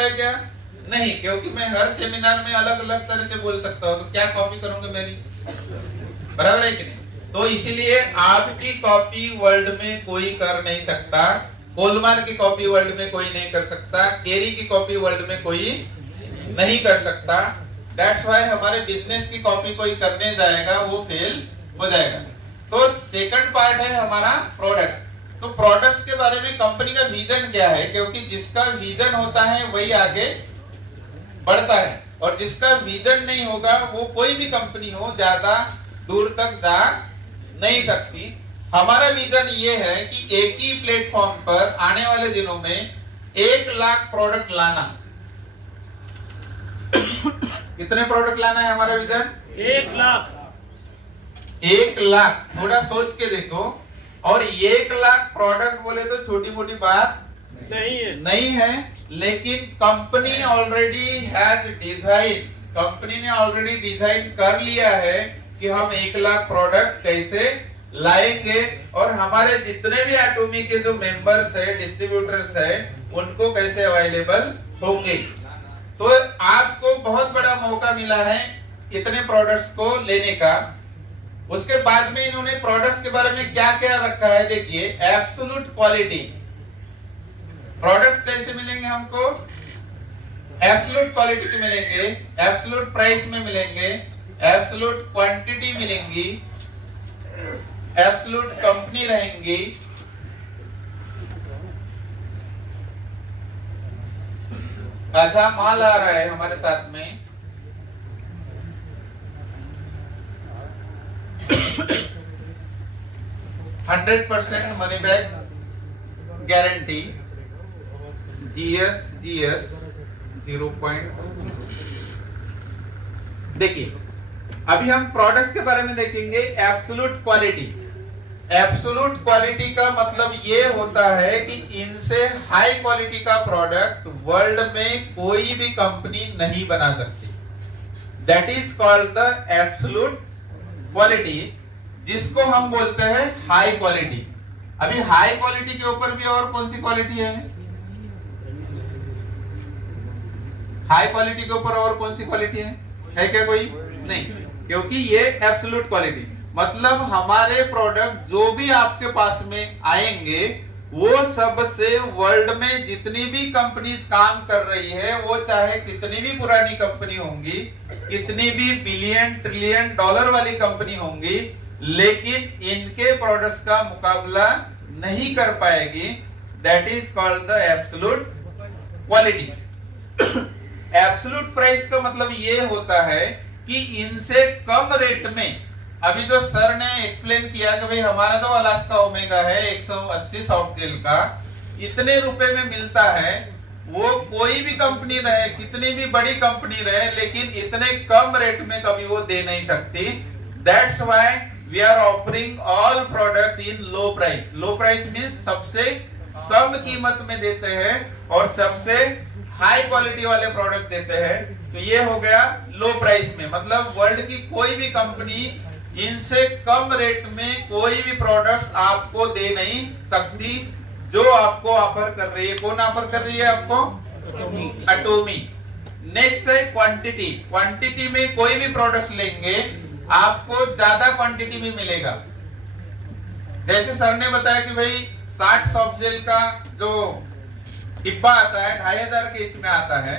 है क्या? नहीं, क्योंकि मैं हर सेमिनार में अलग अलग तरह से बोल सकता हूँ, तो क्या कॉपी करूंगे मेरी? बराबर है कि नहीं? तो इसीलिए आपकी कॉपी वर्ल्ड में कोई कर नहीं सकता, कोलमार की कॉपी वर्ल्ड में कोई नहीं कर सकता, केरी की कॉपी वर्ल्ड में कोई नहीं कर सकता। दैट्स व्हाई हमारे बिजनेस की कॉपी कोई करने जाएगा वो फेल हो जाएगा। तो सेकंड पार्ट है हमारा प्रोडक्ट। तो प्रोडक्ट्स के बारे में कंपनी का विजन क्या है, क्योंकि जिसका विजन होता है वही आगे बढ़ता है, और जिसका विजन नहीं होगा वो कोई भी कंपनी हो ज्यादा दूर तक जा नहीं सकती। हमारा विजन ये है कि एक ही प्लेटफॉर्म पर आने वाले दिनों में 1 लाख प्रोडक्ट लाना। कितने प्रोडक्ट लाना है हमारा विजन? 1 लाख। 1 लाख, थोड़ा सोच के देखो। और 1 लाख प्रोडक्ट बोले तो छोटी मोटी बात नहीं है, लेकिन company already has design, company ने ऑलरेडी डिजाइन कर लिया है कि हम 1 लाख प्रोडक्ट कैसे लाएंगे, और हमारे जितने भी एटॉमी के जो मेंबर्स है, डिस्ट्रीब्यूटर्स है, उनको कैसे अवेलेबल होंगे। तो आपको बहुत बड़ा मौका मिला है इतने प्रोडक्ट्स को लेने का। उसके बाद में इन्होंने प्रोडक्ट्स के बारे में क्या क्या रखा है, देखिए। एब्सोल्यूट क्वालिटी, प्रोडक्ट कैसे मिलेंगे हमको? एब्सोल्यूट क्वालिटी के मिलेंगे, एब्सोल्यूट प्राइस में मिलेंगे, एब्सोल्यूट क्वांटिटी मिलेंगी, एब्सोल्यूट कंपनी रहेंगी, अच्छा माल आ रहा है हमारे साथ में, 100% मनी बैक गारंटी, जीएस 0. देखिए, अभी हम प्रोडक्ट्स के बारे में देखेंगे। एब्सोल्यूट क्वालिटी, एब्सोल्यूट क्वालिटी का मतलब ये होता है कि इनसे हाई क्वालिटी का प्रोडक्ट वर्ल्ड में कोई भी कंपनी नहीं बना सकती। That is called the absolute quality, जिसको हम बोलते हैं हाई क्वालिटी। अभी हाई क्वालिटी के ऊपर भी और कौन सी क्वालिटी है? हाई क्वालिटी के ऊपर और कौन सी क्वालिटी है क्या कोई? नहीं, क्योंकि ये एब्सोल्यूट क्वालिटी मतलब हमारे प्रोडक्ट जो भी आपके पास में आएंगे वो सब से वर्ल्ड में जितनी भी कंपनीज काम कर रही है, वो चाहे कितनी भी पुरानी कंपनी होंगी, कितनी भी बिलियन ट्रिलियन डॉलर वाली कंपनी होंगी, लेकिन इनके प्रोडक्ट्स का मुकाबला नहीं कर पाएगी। That is called the absolute quality. Absolute price का मतलब ये होता है कि इनसे कम रेट में, अभी जो सर ने एक्सप्लेन किया कि भाई हमारा जो अलास्का ओमेगा है 180 सॉफ्ट जेल का इतने रुपए में मिलता है, वो कोई भी कंपनी रहे, कितनी भी बड़ी कंपनी रहे, लेकिन इतने कम रेट में कभी वो दे नहीं सकती। That's why we are offering all product in low price. Low price means सबसे कम कीमत में देते हैं और सबसे हाई क्वालिटी वाले प्रोडक्ट देते हैं। तो ये हो गया लो प्राइस में, मतलब वर्ल्ड की कोई भी कंपनी इनसे कम रेट में कोई भी प्रोडक्ट्स आपको दे नहीं सकती जो आपको ऑफर कर रही है। कौन ऑफर कर रही है आपको? एटॉमी। नेक्स्ट है क्वांटिटी। क्वांटिटी में कोई भी प्रोडक्ट्स लेंगे आपको ज्यादा क्वांटिटी में मिलेगा। जैसे सर ने बताया कि भाई 60 सॉफ्ट जेल का जो डिब्बा आता है 2500 के इसमें आता है,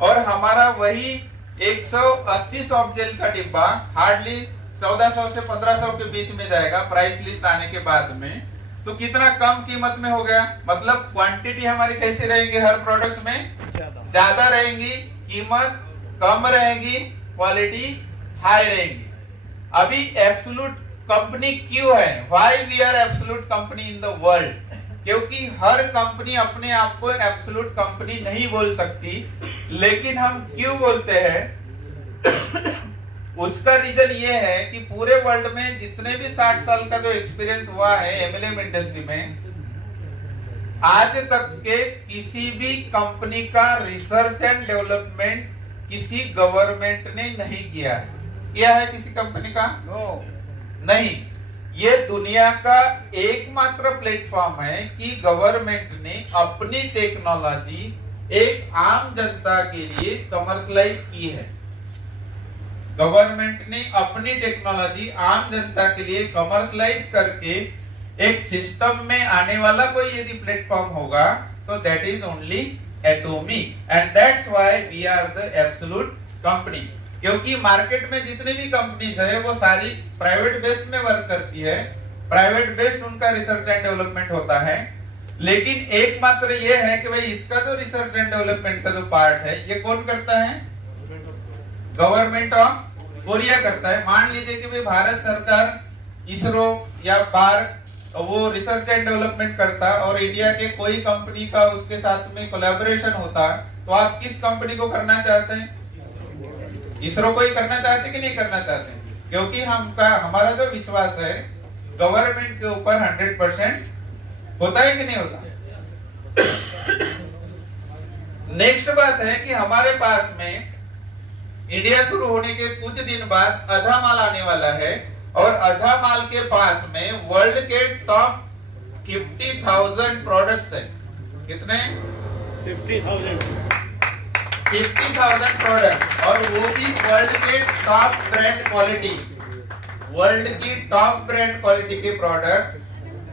और हमारा वही 180 सॉफ्ट जेल का डिब्बा हार्डली 1400 से 1500 के बीच में जाएगा प्राइस लिस्ट आने के बाद में। तो कितना कम कीमत में हो गया, मतलब क्वांटिटी हमारी कैसी रहेंगी? हर प्रोडक्ट में ज्यादा रहेंगी, कीमत कम रहेगी, क्वालिटी हाई रहेगी। अभी एब्सोल्यूट कंपनी क्यों है? Why we are absolute company in the world? क्योंकि हर कंपनी अपने आप को एब्सोल्यूट कंपनी नहीं बोल सकती, लेकिन हम क्यों बोलते हैं? उसका रीजन ये है कि पूरे वर्ल्ड में जितने भी 60 साल का जो एक्सपीरियंस हुआ है एमएलएम इंडस्ट्री में, आज तक के किसी भी कंपनी का रिसर्च एंड डेवलपमेंट किसी गवर्नमेंट ने नहीं किया है। किया है किसी कंपनी का? नहीं। ये दुनिया का एकमात्र प्लेटफॉर्म है कि गवर्नमेंट ने अपनी टेक्नोलॉजी एक आम जनता के लिए कमर्शलाइज की है। गवर्नमेंट ने अपनी टेक्नोलॉजी आम जनता के लिए कमर्शलाइज करके एक सिस्टम में आने वाला कोई यदि प्लेटफॉर्म होगा तो that is only atomic, and that's why we are the absolute company. क्योंकि मार्केट में जितनी भी कंपनीज है वो सारी प्राइवेट बेस्ड में वर्क करती है, प्राइवेट बेस्ड उनका रिसर्च एंड डेवलपमेंट होता है, लेकिन एकमात्र ये है कि भाई इसका जो रिसर्च एंड डेवलपमेंट का जो पार्ट है ये कौन करता है? गवर्नमेंट ऑफ कोरिया करता है। मान लीजिए कि भाई भारत सरकार इसरो या बार वो रिसर्च एंड डेवलपमेंट करता और इंडिया के कोई कंपनी का उसके साथ में कोलैबोरेशन होता, तो आप किस कंपनी को करना चाहते हैं? इसरो को ही करना चाहते कि नहीं करना चाहते? क्योंकि हमारा जो विश्वास है गवर्नमेंट के ऊपर 100% होता है कि नहीं होता? नेक्स्ट बात है कि हमारे पास में इंडिया शुरू होने के कुछ दिन बाद अझामाल आने वाला है, और अझामाल के पास में वर्ल्ड के टॉप 50,000 प्रोडक्ट्स हैं। कितने? 50,000 प्रोडक्ट, और वो भी वर्ल्ड के टॉप ब्रांड क्वालिटी, वर्ल्ड की टॉप ब्रांड क्वालिटी के प्रोडक्ट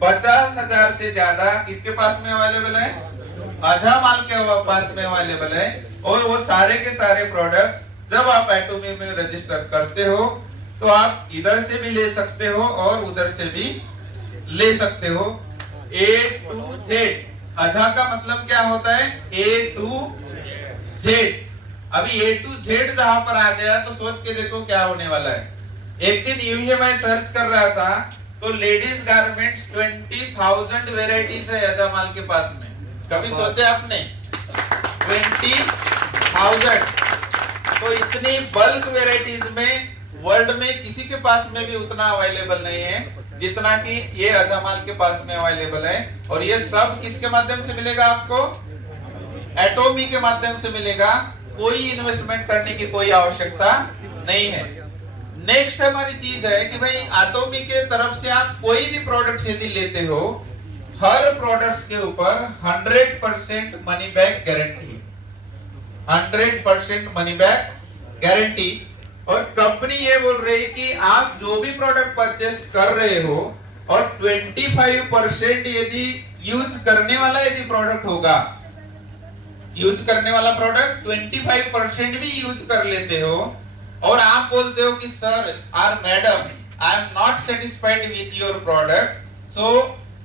50,000 से ज्यादा किसके पास में अवेलेबल है? अझामाल के पास में अवेलेबल है। और वो सारे के सारे प्रोडक्ट्स जब आप एटॉमी में रजिस्टर करते हो तो आप इधर से भी ले सकते हो और उधर से भी ले सकते हो। A to Z, अझा का मतलब क्या होता है? A to Z। अभी A to Z जहां पर आ गया तो सोच के देखो क्या होने वाला है। एक दिन यूं ही मैं सर्च कर रहा था तो लेडीज गारमेंट्स 20,000 वेराइटीज है अझामाल के पास में। कभी सोचे आपने? 20,000। तो इतनी बल्क वेराइटीज में वर्ल्ड में किसी के पास में भी उतना अवेलेबल नहीं है जितना कि ये अझामाल के पास में अवेलेबल है। और ये सब किसके माध्यम से मिलेगा आपको? एटॉमी के माध्यम से मिलेगा। कोई इन्वेस्टमेंट करने की कोई आवश्यकता नहीं है। नेक्स्ट हमारी चीज है कि भाई एटॉमी के तरफ से आप कोई भी प्रोडक्ट यदि लेते हो, हर प्रोडक्ट्स के ऊपर 100% money back guarantee, 100% money back guarantee. और कंपनी ये बोल रही है कि आप जो भी प्रोडक्ट परचेस कर रहे हो और 25% यदि यूज करने वाला यदि प्रोडक्ट होगा, यूज करने वाला प्रोडक्ट 25% भी यूज कर लेते हो और आप बोलते हो कि सर और madam I am not satisfied with your product, so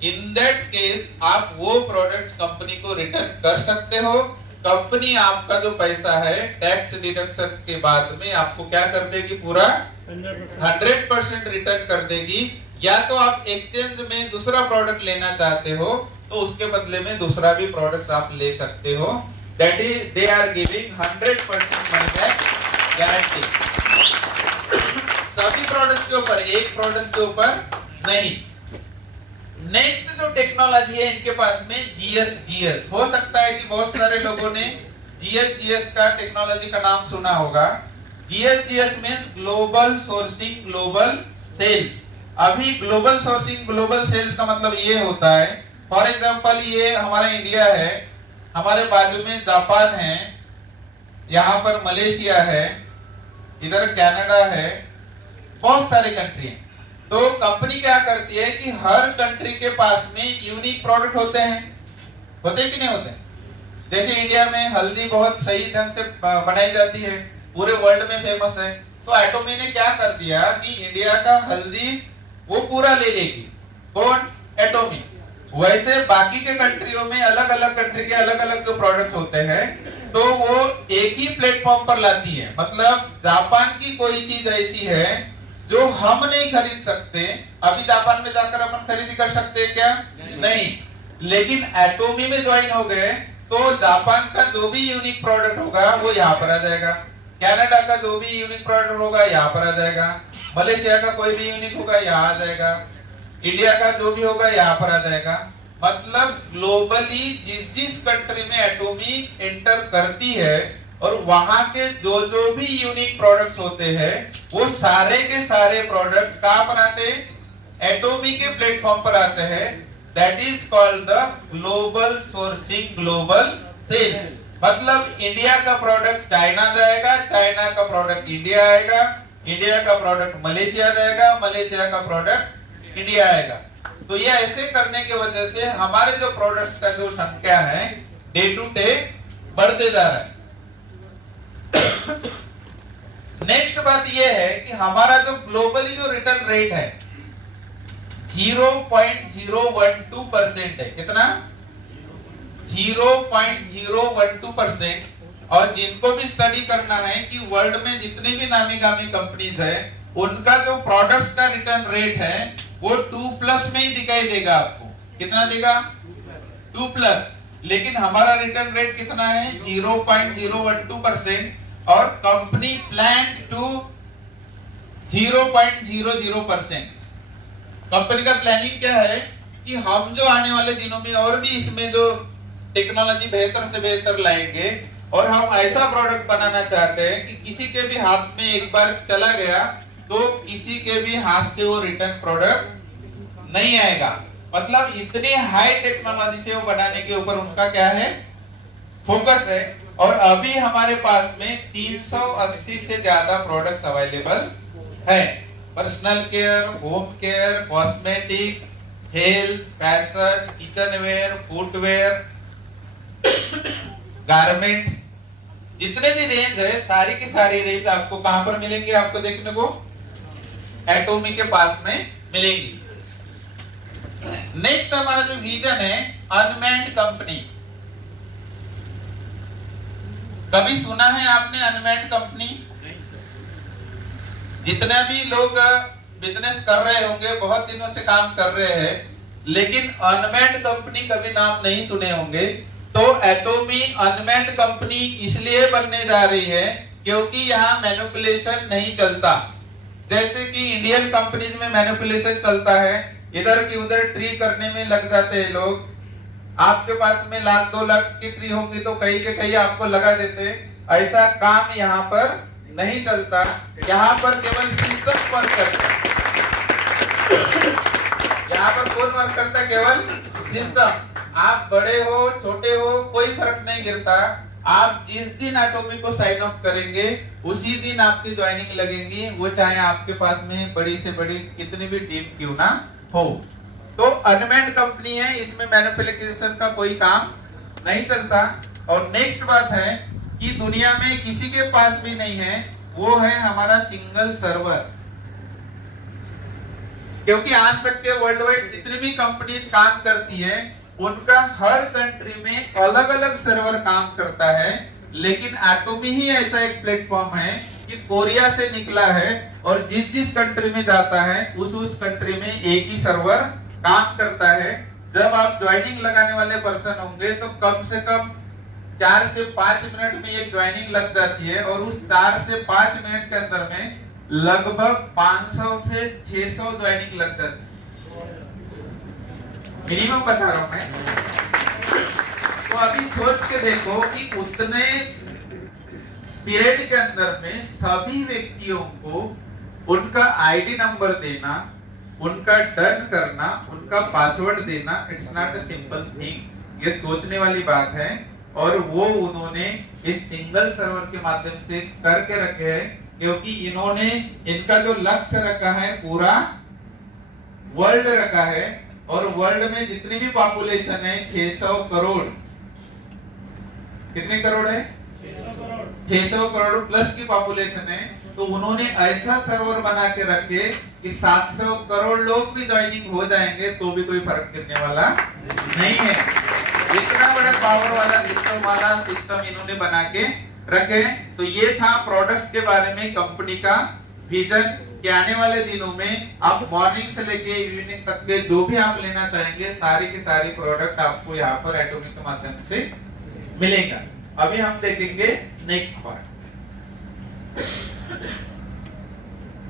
in that case आप वो प्रोडक्ट कंपनी को रिटर्न कर सकते हो। कंपनी आपका जो पैसा है टैक्स डिडक्शन के बाद में आपको क्या कर देगी? पूरा 100% रिटर्न कर देगी। या तो आप एक्सचेंज में दूसरा प्रोडक्ट लेना चाहते हो तो उसके बदले में दूसरा भी प्रोडक्ट आप ले सकते हो। That is they are giving 100% money back guarantee. सभी प्रोडक्ट के ऊपर, एक प्रोडक्ट के ऊपर नहीं। नेक्स्ट जो टेक्नोलॉजी है इनके पास में GS हो सकता है कि बहुत सारे लोगों ने GS का टेक्नोलॉजी का नाम सुना होगा। GS means global sourcing global sales. अभी ग्लोबल सोर्सिंग ग्लोबल सेल्स का मतलब ये होता है, फॉर एग्जांपल ये हमारा इंडिया है, हमारे बाजू में जापान है, यहाँ पर मलेशिया है, इधर कनाडा है, बहुत सारे कंट्री हैं। तो कंपनी क्या करती है कि हर कंट्री के पास में यूनिक प्रोडक्ट होते हैं, होते कि नहीं होते? जैसे इंडिया में हल्दी बहुत सही ढंग से बनाई जाती है, पूरे वर्ल्ड में फेमस है। तो एटॉमी ने क्या कर दिया कि इंडिया का हल्दी वो पूरा ले लेगी। कौन? एटॉमी। वैसे बाकी के कंट्रियों में अलग अलग कंट्री के अलग अलग जो प्रोडक्ट होते हैं तो वो एक ही प्लेटफॉर्म पर लाती है। मतलब जापान की कोई चीज ऐसी है जो हम नहीं खरीद सकते, अभी जापान में जाकर अपन खरीदी कर सकते हैं क्या? नहीं। लेकिन एटॉमी में ज्वाइन हो गए तो जापान का जो भी यूनिक प्रोडक्ट होगा वो यहाँ पर आ जाएगा, कनाडा का जो भी यूनिक प्रोडक्ट होगा यहाँ पर आ जाएगा, मलेशिया का कोई भी यूनिक होगा यहाँ आ जाएगा, इंडिया का जो भी होगा यहाँ पर आ जाएगा। मतलब ग्लोबली जिस जिस कंट्री में एटॉमी एंटर करती है और वहां के जो जो भी यूनिक प्रोडक्ट्स होते हैं वो सारे के सारे प्रोडक्ट्स कहाँ पर आते हैं? एटॉमी के प्लेटफॉर्म पर आते हैं। That is called the global sourcing global sale. मतलब इंडिया का प्रोडक्ट चाइना जाएगा, चाइना का प्रोडक्ट इंडिया आएगा, इंडिया का प्रोडक्ट मलेशिया जाएगा, मलेशिया का प्रोडक्ट इंडिया आएगा। तो ये ऐसे करने की वजह से हमारे जो प्रोडक्ट्स का जो संख्या है डे टू डे बढ़ते जा रहा है। नेक्स्ट बात ये है कि हमारा जो ग्लोबली जो रिटर्न रेट है 0.012% है। कितना? 0.012%। और जिनको भी स्टडी करना है कि वर्ल्ड में जितने भी नामी गामी कंपनीज है उनका जो प्रोडक्ट्स का रिटर्न रेट है वो 2+ में ही दिखाई देगा आपको। कितना देगा? 2+। लेकिन हमारा रिटर्न रेट कितना है? 0.012%। और कंपनी प्लान टू 0.00%। कंपनी का प्लानिंग क्या है कि हम जो आने वाले दिनों में और भी इसमें जो टेक्नोलॉजी बेहतर से बेहतर लाएंगे और हम ऐसा प्रोडक्ट बनाना चाहते हैं कि किसी के भी हाथ में एक बार चला गया तो किसी के भी हाथ से वो रिटर्न प्रोडक्ट नहीं आएगा। मतलब इतनी हाई टेक्नोलॉजी से वो बनाने के ऊपर उनका क्या है? फोकस है। और अभी हमारे पास में 380 से ज्यादा प्रोडक्ट्स अवेलेबल है। Personal care, home care, cosmetic, health, fashion, kitchenware, footwear, garments, जितने भी रेंज है सारी की सारी रेंज आपको कहां पर मिलेंगे? आपको देखने को एटॉमी के पास में मिलेंगी। नेक्स्ट हमारा जो विजन है अनमैन्ड कंपनी। कभी सुना है आपने अनमैन्ड कंपनी? जितने भी लोग बिजनेस कर रहे होंगे, बहुत दिनों से काम कर रहे हैं, लेकिन अनमैन्ड कंपनी कभी नाम नहीं सुने होंगे। तो एटॉमी अनमैन्ड कंपनी इसलिए बनने जा रही है क्योंकि यहाँ मैनिपुलेशन नहीं चलता। जैसे कि इंडियन कंपनीज में मैनिपुलेशन चलता है, इधर की उधर ट्री करने में लग जाते हैं लोग। आपके पास में 1,00,000 2 लाख की ट्री होगी तो कहीं के कहीं आपको लगा देते। ऐसा काम यहाँ पर नहीं चलता। यहाँ पर केवल सिस्टम वर्क करता है। यहाँ पर कौन वर्क करता है? केवल सिस्टम। आप बड़े हो छोटे हो कोई फर्क नहीं गिरता। आप जिस दिन एटॉमी को साइन ऑफ करेंगे उसी दिन आपकी ज्वाइनिंग लगेगी, वो चाहे आपके पास में बड़ी से बड़ी कितनी भी टीम क्यों ना हो। तो अनमैन्ड कंपनी है, इसमें मैनिपुलेशन का कोई काम नहीं चलता। और नेक्स्ट बात है कि दुनिया में किसी के पास भी नहीं है, वो है हमारा सिंगल सर्वर। क्योंकि आज तक के वर्ल्ड वाइड जितनी भी कंपनी काम करती है उनका हर कंट्री में अलग अलग सर्वर काम करता है। लेकिन एटॉमी ही ऐसा एक प्लेटफॉर्म है कि कोरिया से निकला है और जिस जिस कंट्री में जाता है उस कंट्री में एक ही सर्वर काम करता है। जब आप ज्वाइनिंग लगाने वाले पर्सन होंगे तो कम से कम 4 से 5 मिनट में एक ज्वाइनिंग लग जाती है और उस 4 से 5 मिनट के अंदर में लगभग 500 से 600 ज्वाइनिंग लग जाती है। मिनिमम बता रहा हूं मैं। तो अभी सोच के देखो कि उतने पीरियड के अंदर में सभी व्यक्तियों को उनका आईडी नंबर देना, उनका डन करना, उनका पासवर्ड देना, it's not a simple thing. ये सोचने वाली बात है। और वो उन्होंने इस सिंगल सर्वर के माध्यम से करके रखे हैं क्योंकि इन्होंने इनका जो लक्ष्य रखा है पूरा वर्ल्ड रखा है। और वर्ल्ड में जितनी भी पॉपुलेशन है 600 करोड़। कितने करोड़ है? 600 करोड़ प्लस की पॉपुलेशन है। तो उन्होंने ऐसा सर्वर बना के रखे कि 700 करोड़ लोग भी ज्वाइनिंग हो जाएंगे तो भी कोई फर्क गिरने वाला नहीं है। इतना बड़ा पावर वाला सिस्टम इन्होंने बना के रखे। तो ये था प्रोडक्ट्स के बारे में कंपनी का विजन कि आने वाले दिनों में आप मॉर्निंग से लेके इवनिंग तक के जो भी आप लेना चाहेंगे सारी की सारी प्रोडक्ट आपको यहाँ पर एटॉमी के माध्यम से मिलेगा। अभी हम देखेंगे नेक्स्ट पार्ट।